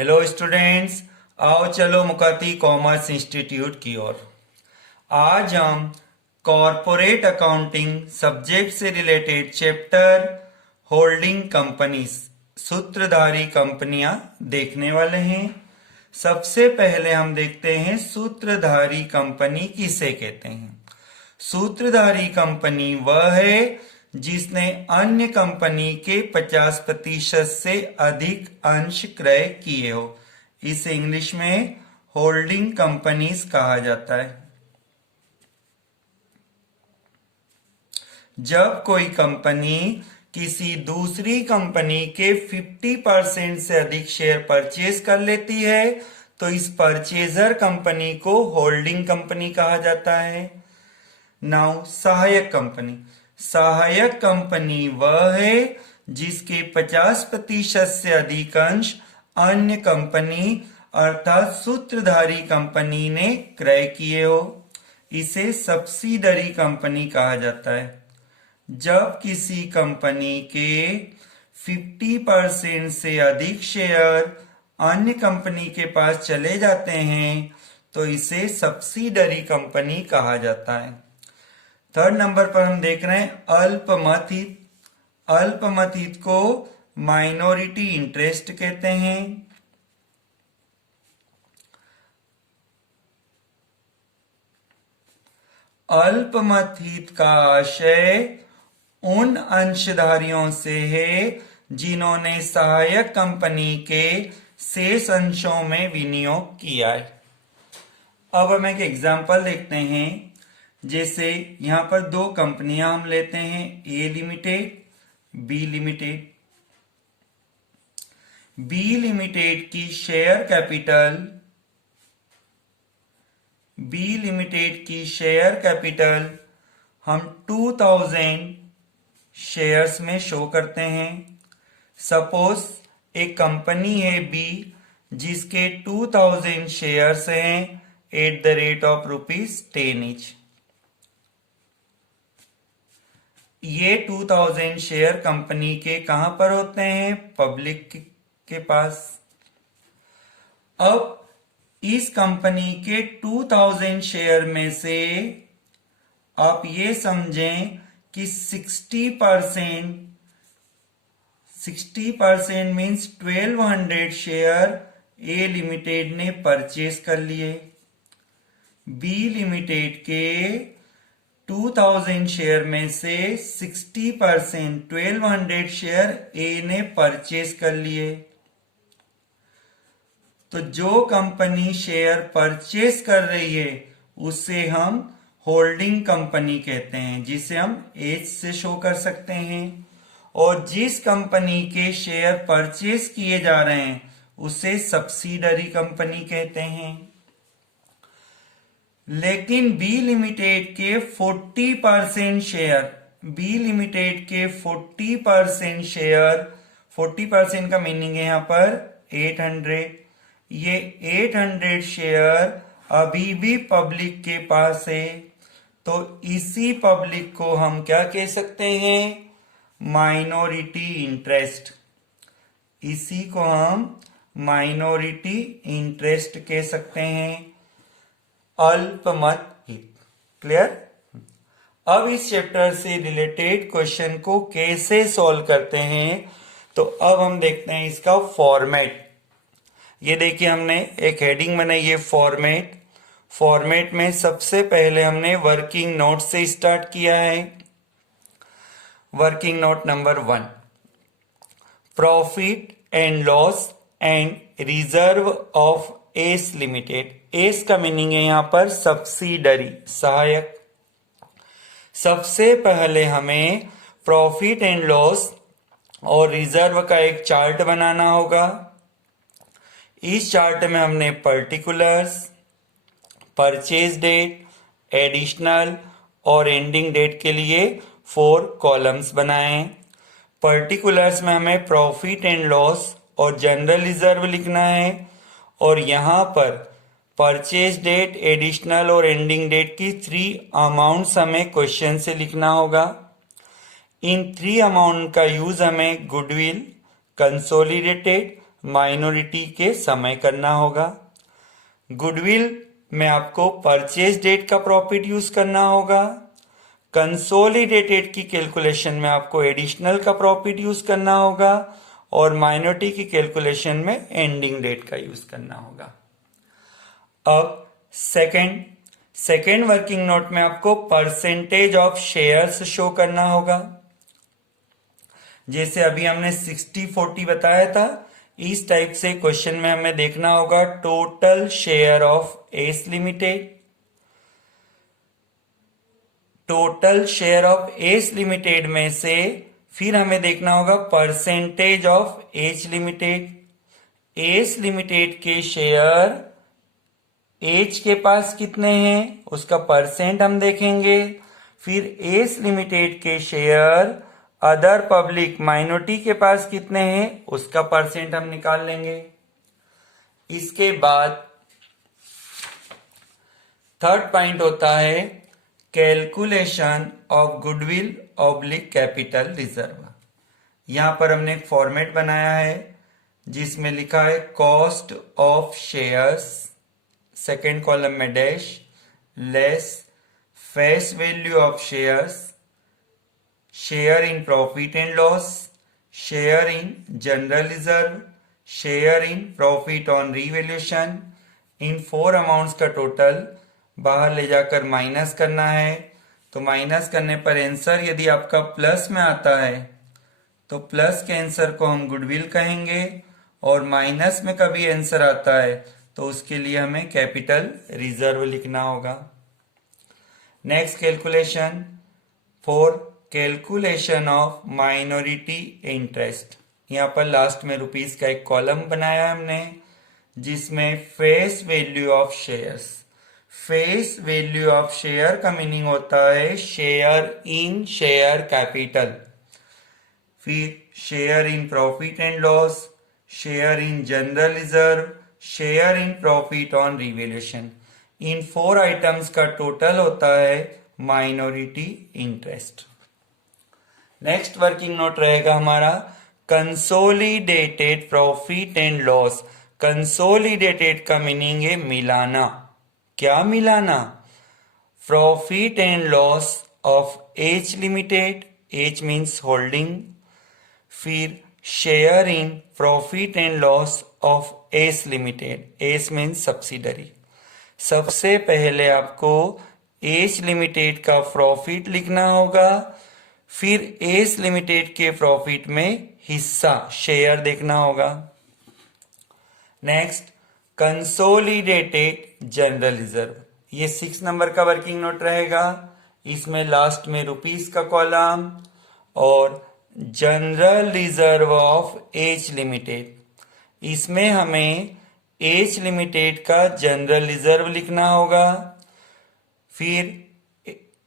Hello students, आओ चलो Mukati commerce institute की ओर। आज हम कॉरपोरेट अकाउंटिंग सब्जेक्ट से रिलेटेड चैप्टर होल्डिंग कंपनीज सूत्रधारी कंपनियां देखने वाले हैं। सबसे पहले हम देखते हैं सूत्रधारी कंपनी किसे कहते हैं। सूत्रधारी कंपनी वह है जिसने अन्य कंपनी के 50% से अधिक अंश क्रय किए हो। इसे इंग्लिश में होल्डिंग कंपनीज कहा जाता है। जब कोई कंपनी किसी दूसरी कंपनी के 50% से अधिक शेयर परचेज कर लेती है तो इस परचेजर कंपनी को होल्डिंग कंपनी कहा जाता है। नाउ सहायक कंपनी। सहायक कंपनी वह है जिसके 50% से अधिक अंश अन्य कंपनी अर्थात सूत्रधारी कंपनी ने क्रय किए हो। इसे सब्सिडरी कंपनी कहा जाता है। जब किसी कंपनी के 50% से अधिक शेयर अन्य कंपनी के पास चले जाते हैं तो इसे सब्सिडरी कंपनी कहा जाता है। थर्ड नंबर पर हम देख रहे हैं अल्पमत हित। अल्पमत हित को माइनॉरिटी इंटरेस्ट कहते हैं। अल्पमत हित का आशय उन अंशधारियों से है जिन्होंने सहायक कंपनी के शेष अंशों में विनियोग किया है। अब हम एक एग्जांपल देखते हैं। जैसे यहां पर दो कंपनियां हम लेते हैं, A limited, B limited. B limited की शेयर कैपिटल हम 2000 शेयर्स में शो करते हैं। सपोज एक कंपनी है बी जिसके 2000 शेयर्स हैं at the rate of ₹10 each. ये 2000 शेयर कंपनी के कहां पर होते हैं? पब्लिक के पास। अब इस कंपनी के 2000 शेयर में से आप ये समझें कि 60% मीन्स 1200 शेयर ए लिमिटेड ने परचेज कर लिए। बी लिमिटेड के 2000 शेयर में से 60% 1200 शेयर ए ने परचेज कर लिए। तो जो कंपनी शेयर परचेज कर रही है उसे हम होल्डिंग कंपनी कहते हैं, जिसे हम एच से शो कर सकते हैं। और जिस कंपनी के शेयर परचेज किए जा रहे हैं उसे सब्सिडरी कंपनी कहते हैं। लेकिन बी लिमिटेड के 40% शेयर 40% का मीनिंग है यहां पर 800। ये 800 शेयर अभी भी पब्लिक के पास है, तो इसी पब्लिक को हम क्या कह सकते हैं? Minority interest. इसी को हम माइनॉरिटी इंटरेस्ट कह सकते हैं। अल्पमत हित। क्लियर? अब इस चैप्टर से रिलेटेड क्वेश्चन को कैसे सॉल्व करते हैं, तो अब हम देखते हैं इसका फॉर्मेट। ये देखिए हमने एक हेडिंग बनाई है फॉर्मेट। फॉर्मेट में सबसे पहले हमने वर्किंग नोट से स्टार्ट किया है। Working note number 1, profit and loss and reserve of S limited. S का मीनिंग है यहां पर सब्सिडरी, सहायक। सबसे पहले हमें प्रॉफिट एंड लॉस और रिजर्व का एक चार्ट बनाना होगा। इस चार्ट में हमने पर्टिकुलर्स, परचेज डेट, एडिशनल और एंडिंग डेट के लिए 4 कॉलम्स बनाए। पर्टिकुलर्स में हमें प्रॉफिट एंड लॉस और जनरल रिजर्व लिखना है, और यहां पर परचेज डेट, एडिशनल और एंडिंग डेट की 3 अमाउंट्स हमें क्वेश्चन से लिखना होगा। इन 3 अमाउंट का यूज हमें गुडविल, कंसोलिडेटेड, माइनॉरिटी के समय करना होगा। गुडविल में आपको परचेज डेट का प्रॉफिट यूज करना होगा। कंसोलिडेटेड की कैलकुलेशन में आपको एडिशनल का प्रॉफिट यूज करना होगा और माइनॉरिटी की कैलकुलेशन में एंडिंग डेट का यूज करना होगा। अब सेकेंड वर्किंग नोट में आपको परसेंटेज ऑफ शेयर्स शो करना होगा। जैसे अभी हमने 60-40 बताया था, इस टाइप से क्वेश्चन में हमें देखना होगा total share of S limited. Total share of S limited में से फिर हमें देखना होगा percentage of H limited. S limited के शेयर एच के पास कितने हैं उसका परसेंट हम देखेंगे। फिर एस लिमिटेड के शेयर अदर पब्लिक माइनॉरिटी के पास कितने हैं उसका परसेंट हम निकाल लेंगे। इसके बाद थर्ड पॉइंट होता है calculation of goodwill oblique capital reserve. यहां पर हमने एक फॉर्मेट बनाया है जिसमें लिखा है cost of shares, second column में dash, less face value of shares, share in profit and loss, share in general reserve, share in profit on revaluation. इन 4 अमाउंट्स का टोटल बाहर ले जाकर माइनस करना है। तो माइनस करने पर आंसर यदि आपका प्लस में आता है तो प्लस के आंसर को हम गुडविल कहेंगे और माइनस में कभी आंसर आता है तो उसके लिए हमें कैपिटल रिजर्व लिखना होगा। Next calculation for calculation of minority interest. यहां पर लास्ट में रुपीस का एक कॉलम बनाया है हमने जिसमें face value of shares. Face value of share का मीनिंग होता है शेयर इन शेयर कैपिटल। फिर share in profit and loss, share in general reserve, share in profit on revaluation. In 4 items का टोटल होता है minority interest. Next working note रहेगा हमारा consolidated profit and loss. Consolidated का meaning है मिलाना। क्या मिलाना? Profit and loss of H limited, H means holding, फिर share in profit and loss of S limited, S means subsidiary. सबसे पहले आपको एच लिमिटेड का प्रॉफिट लिखना होगा, फिर एस लिमिटेड के प्रॉफिट में हिस्सा शेयर देखना होगा। नेक्स्ट कंसोलिडेटेड जनरल रिजर्व, ये 6 नंबर का वर्किंग नोट रहेगा। इसमें लास्ट में रुपीस का कॉलम और general reserve of H limited, इसमें हमें एच लिमिटेड का जनरल रिजर्व लिखना होगा। फिर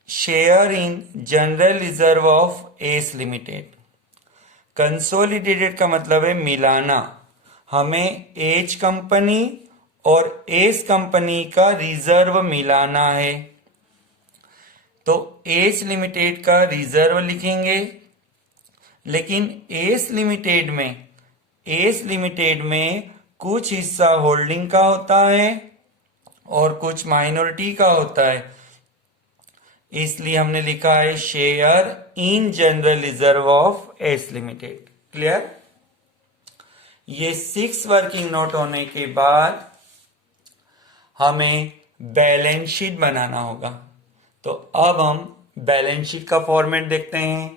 share in general reserve of S limited. Consolidated का मतलब है मिलाना। हमें एच कंपनी और एस कंपनी का रिजर्व मिलाना है तो एच लिमिटेड का रिजर्व लिखेंगे। लेकिन एस लिमिटेड में कुछ हिस्सा होल्डिंग का होता है और कुछ माइनॉरिटी का होता है, इसलिए हमने लिखा है share in general reserve of S limited. Clear? ये 6 वर्किंग नोट होने के बाद हमें बैलेंस शीट बनाना होगा। तो अब हम बैलेंस शीट का फॉर्मेट देखते हैं।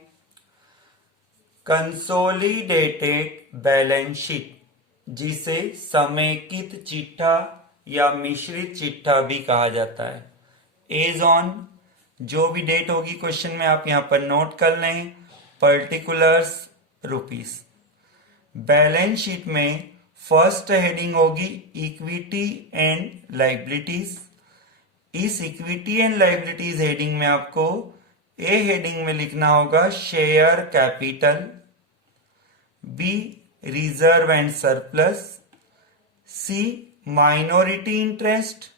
कंसोलिडेटेड बैलेंस शीट, जिसे समेकित चिट्ठा या मिश्रित चिट्ठा भी कहा जाता है। एज ऑन, जो भी डेट होगी क्वेश्चन में आप यहां पर नोट कर लें, पर्टिकुलर्स रुपीस। बैलेंस शीट में फर्स्ट हेडिंग होगी इक्विटी एंड लाइबिलिटीज। इस इक्विटी एंड लाइबिलिटीज हेडिंग में आपको ए हेडिंग में लिखना होगा share capital, B reserve and surplus, C minority interest,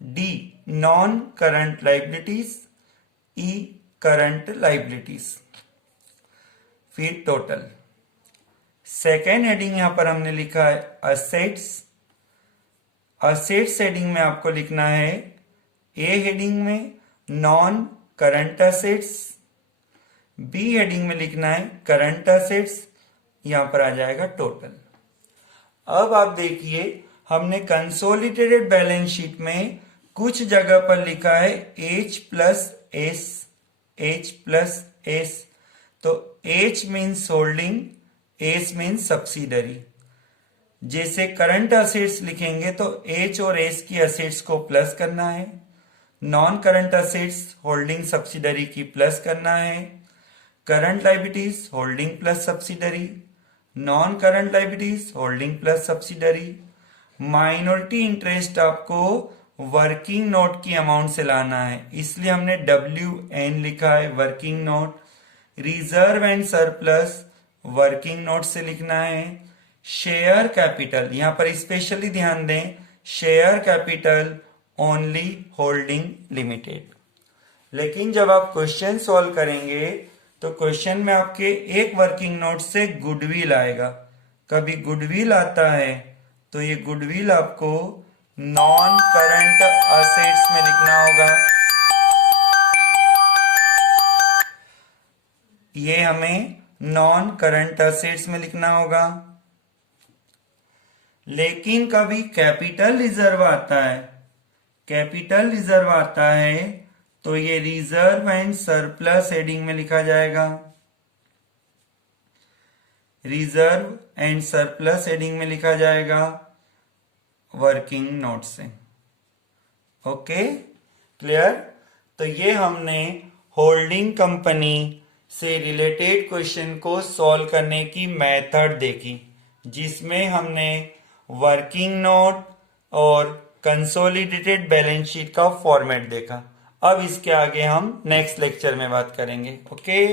D non current liabilities, E current liabilities. फिर total second heading यहां पर हमने लिखा है असेट्स। असेट्स हेडिंग में आपको लिखना है ए हेडिंग में non current assets, B heading में लिखना है करंट असेट्स, यहां पर आ जाएगा टोटल। अब आप देखिए हमने कंसोलिडेटेड बैलेंस शीट में कुछ जगह पर लिखा है H plus S, H plus S. तो H means holding, S means subsidiary. जैसे करंट असेट्स लिखेंगे तो H और S की असेट्स को प्लस करना है, non current assets holding subsidiary की प्लस करना है, current liabilities holding plus subsidiary, non current liabilities holding plus subsidiary. Minority interest आपको वर्किंग नोट की अमाउंट से लाना है, इसलिए हमने WN लिखा है working note. Reserve and surplus working note से लिखना है। शेयर कैपिटल, यहां पर स्पेशली ध्यान दें, share capital only holding limited. लेकिन जब आप क्वेश्चन सॉल्व करेंगे तो क्वेश्चन में आपके एक वर्किंग नोट से गुडविल आएगा। कभी गुडविल आता है तो ये गुडविल आपको नॉन करंट असेट्स में लिखना होगा। ये हमें नॉन करंट असेट्स में लिखना होगा। लेकिन कभी कैपिटल रिजर्व आता है, कैपिटल रिजर्व आता है तो ये रिजर्व एंड सरप्लस हेडिंग में लिखा जाएगा। रिजर्व एंड सरप्लस हेडिंग में लिखा जाएगा वर्किंग नोट से। Okay, clear? तो ये हमने होल्डिंग कंपनी से रिलेटेड क्वेश्चन को सॉल्व करने की मेथड देखी, जिसमें हमने वर्किंग नोट और कंसोलिडेटेड बैलेंस शीट का फॉर्मेट देखा। अब इसके आगे हम नेक्स्ट लेक्चर में बात करेंगे। ओके।